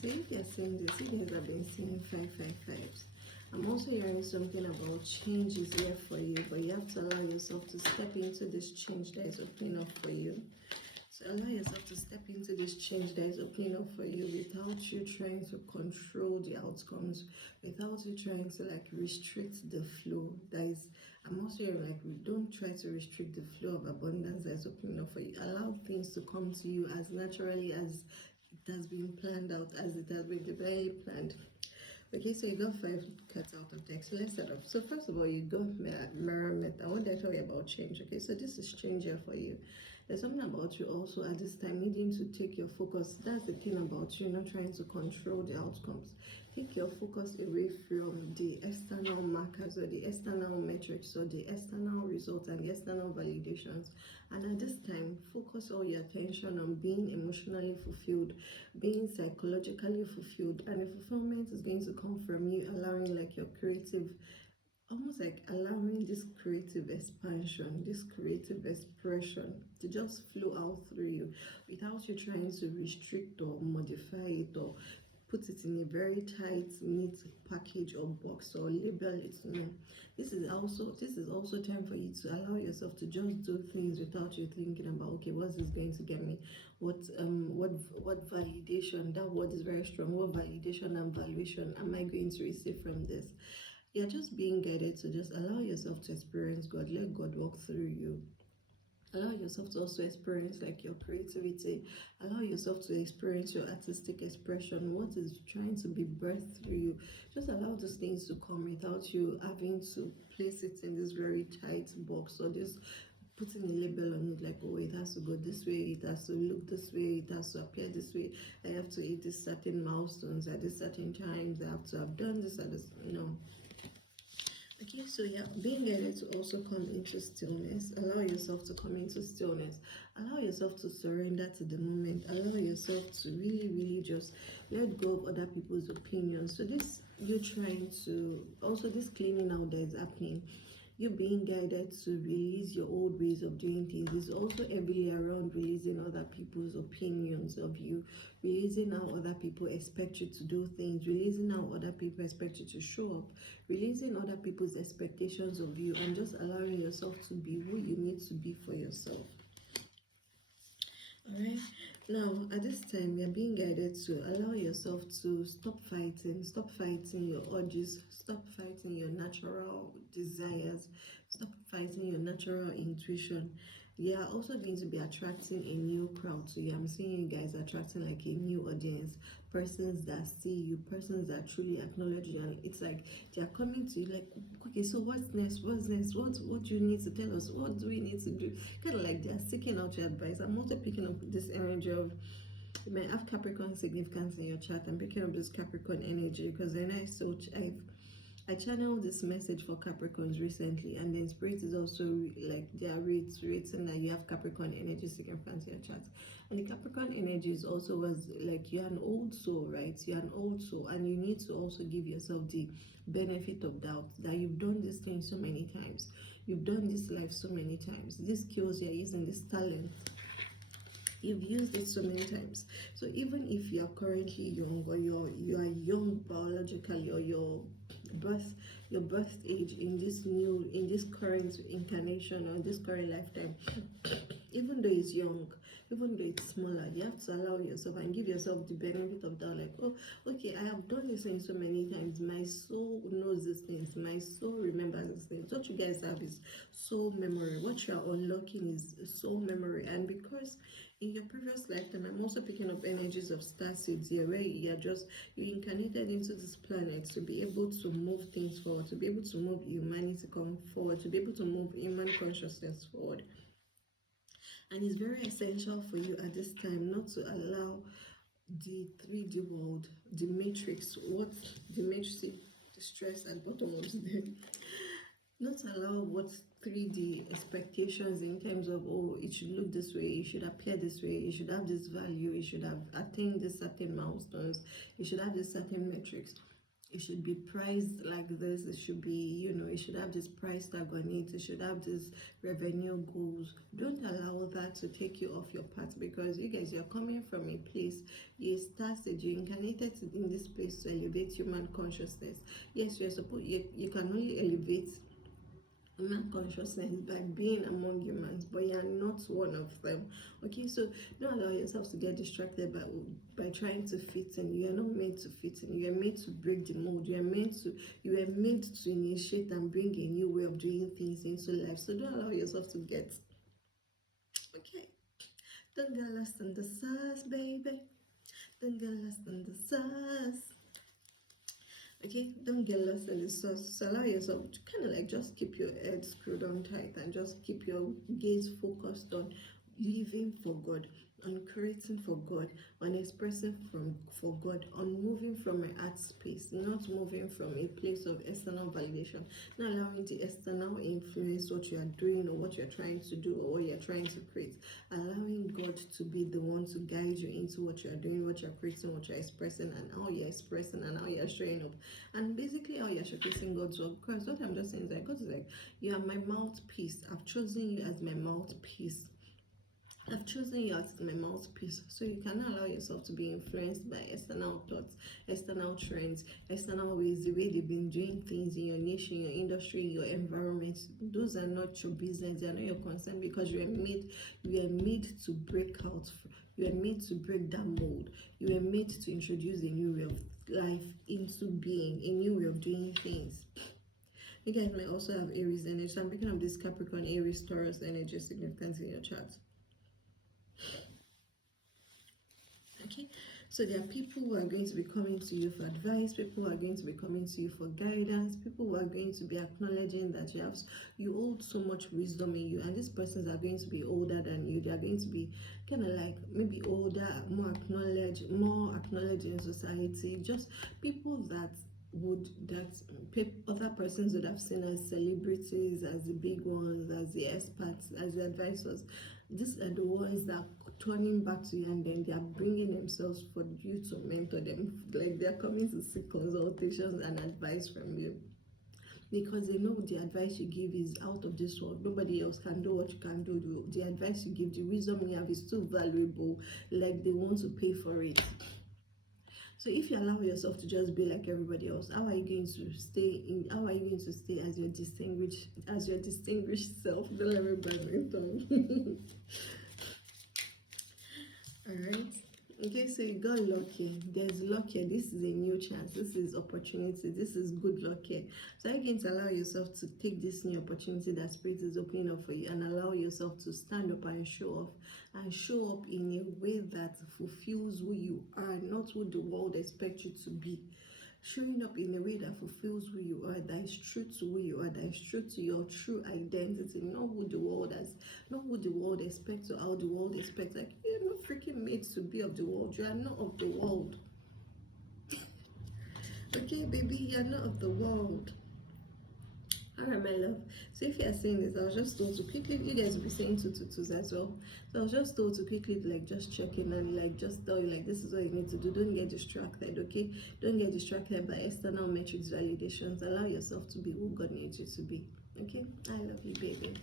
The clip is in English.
So if you're seeing this, you guys have been seeing 555s. I'm also hearing something about change is here for you, but you have to allow yourself to step into this change that is opening up for you. So allow yourself to step into this change that is opening up for you without you trying to control the outcomes, without you trying to like restrict the flow. That is, I'm also hearing like, don't try to restrict the flow of abundance that is opening up for you. Allow things to come to you as naturally as it has been planned out, as it has been divinely planned. Okay, so you got 5 cards out of deck. So let's start off. So first of all, you got Mirror. I want to tell you about change. Okay, so this is change here for you. There's something about you also at this time needing to take your focus. That's the thing about you, not trying to control the outcomes. Take your focus away from the external markers or the external metrics or the external results and the external validations. And at this time, focus all your attention on being emotionally fulfilled, being psychologically fulfilled, and the fulfillment is going to come from you allowing like your creative, almost like allowing this creative expansion, this creative expression to just flow out through you without you trying to restrict or modify it or put it in a very tight, neat package or box or label it. No. This is also time for you to allow yourself to just do things without you thinking about, okay, what's this going to get me? What validation? That word is very strong. What validation and valuation am I going to receive from this? You're just being guided to just allow yourself to experience God. Let God walk through you. Allow yourself to also experience like your creativity. Allow yourself to experience your artistic expression. What is trying to be birthed through you. Just allow those things to come without you having to place it in this very tight box or this putting a label on it like, oh, it has to go this way, it has to look this way, it has to appear this way, I have to hit these certain milestones at this certain times, I have to have done this at this, Okay, so yeah, being guided to also come into stillness. Allow yourself to come into stillness. Allow yourself to surrender to the moment. Allow yourself to really just let go of other people's opinions. So this, you're trying to, also this cleaning out that is happening, you being guided to release your old ways of doing things is also heavily around releasing other people's opinions of you, releasing how other people expect you to do things, releasing how other people expect you to show up, releasing other people's expectations of you, and just allowing yourself to be who you need to be for yourself. Alright, now at this time we are being guided to allow yourself to stop fighting your urges, stop fighting your natural desires, stop fighting your natural intuition. You are also going to be attracting a new crowd to you. I'm seeing you guys attracting like a new audience, persons that see you, persons that truly acknowledge you, and it's like they are coming to you like, okay, so what's next? What do you need to tell us? What do we need to do? Kind of like they are seeking out your advice. I'm also picking up this energy of, you might have Capricorn significance in your chart. I'm picking up this Capricorn energy because then I channeled this message for Capricorns recently, and then Spirit is also like they are reiterating that you have Capricorn energy significance in your chart. And the Capricorn energy is also was like you're an old soul, right? You're an old soul, and you need to also give yourself the benefit of doubt that you've done this thing so many times, you've done this life so many times, these skills you're using, this talent, you've used it so many times. So even if you're currently young, or you are young biologically, or your birth age in this current incarnation or this current lifetime, even though it's young, even though it's smaller, you have to allow yourself and give yourself the benefit of that, like, oh, okay, I have done this thing so many times, my soul knows these things, my soul remembers these things. What you guys have is soul memory. What you are unlocking is soul memory. And because in your previous lifetime, I'm also picking up energies of Starseed here, where you incarnated into this planet to be able to move things forward, to be able to move humanity forward, to be able to move human consciousness forward. And it's very essential for you at this time not to allow the 3D world, the matrix, the stress at the bottom of the not allow what 3D expectations in terms of, oh, it should look this way, it should appear this way, it should have this value, it should have attained this certain milestones, it should have this certain metrics. it should be priced like this. It should be, it should have this price tag on it. It should have this revenue goals. Don't allow that to take you off your path, because you guys, you're coming from a place, you started, you incarnated in this place to elevate human consciousness. Yes, you're supposed, you can only elevate human consciousness by being among humans, but you are not one of them. Okay, so don't allow yourself to get distracted by trying to fit in. You are not made to fit in. You are made to break the mold. You are made to initiate and bring a new way of doing things into life. So don't allow yourself to get, okay, don't get lost in the sauce, baby. Don't get lost in the sauce. Okay, don't get lost in the sauce. So allow yourself to kind of like just keep your head screwed on tight and just keep your gaze focused on living for God, on creating for God, on expressing for God, on moving from my art space, not moving from a place of external validation, not allowing the external influence what you are doing or what you're trying to do or what you're trying to create, allowing God to be the one to guide you into what you're doing, what you're creating, what you're expressing, and how you're expressing and how you're showing up, and basically how you're showcasing God's work. Because what I'm just saying is that God is like, you are my mouthpiece. I've chosen you as my mouthpiece. I've chosen you as my mouthpiece, so you cannot allow yourself to be influenced by external thoughts, external trends, external ways, the way they've been doing things in your niche, in your industry, in your environment. Those are not your business, they are not your concern, because you are made to break out. You are made to break that mold. You are made to introduce a new way of life into being, a new way of doing things. You guys might also have Aries energy. So I'm picking up this Capricorn, Aries, Taurus energy significance in your chart. Okay, so there are people who are going to be coming to you for advice, people who are going to be coming to you for guidance, people who are going to be acknowledging that you hold so much wisdom in you, and these persons are going to be older than you. They are going to be kind of like maybe older, more acknowledged in society, just people that other persons would have seen as celebrities, as the big ones, as the experts, as the advisors. These are the ones that are turning back to you, and then they are bringing themselves for you to mentor them. Like, they are coming to seek consultations and advice from you, because they know the advice you give is out of this world. Nobody else can do what you can do. The advice you give, the wisdom you have is too valuable. Like, they want to pay for it. So if you allow yourself to just be like everybody else, how are you going to stay as your distinguished self? Don't let me bite my tongue. Alright. Okay, so you got luck here. There's luck here. This is a new chance. This is opportunity. This is good luck here. So you're going to allow yourself to take this new opportunity that Spirit is opening up for you, and allow yourself to stand up and show off, and show up in a way that fulfills who you are, not who the world expects you to be. Showing up in a way that fulfills who you are, that is true to who you are, that is true to your true identity, not who the world expects or how the world expects. Like, you're not freaking made to be of the world. You are not of the world. Okay, baby, you're not of the world. Alright, my love. So if you're saying this, I was just told to quickly, you guys will be saying 222s as well. So I was just told to quickly like just check in and like just tell you like this is what you need to do. Don't get distracted, okay? Don't get distracted by external metrics, validations. Allow yourself to be who God needs you to be. Okay? I love you, baby.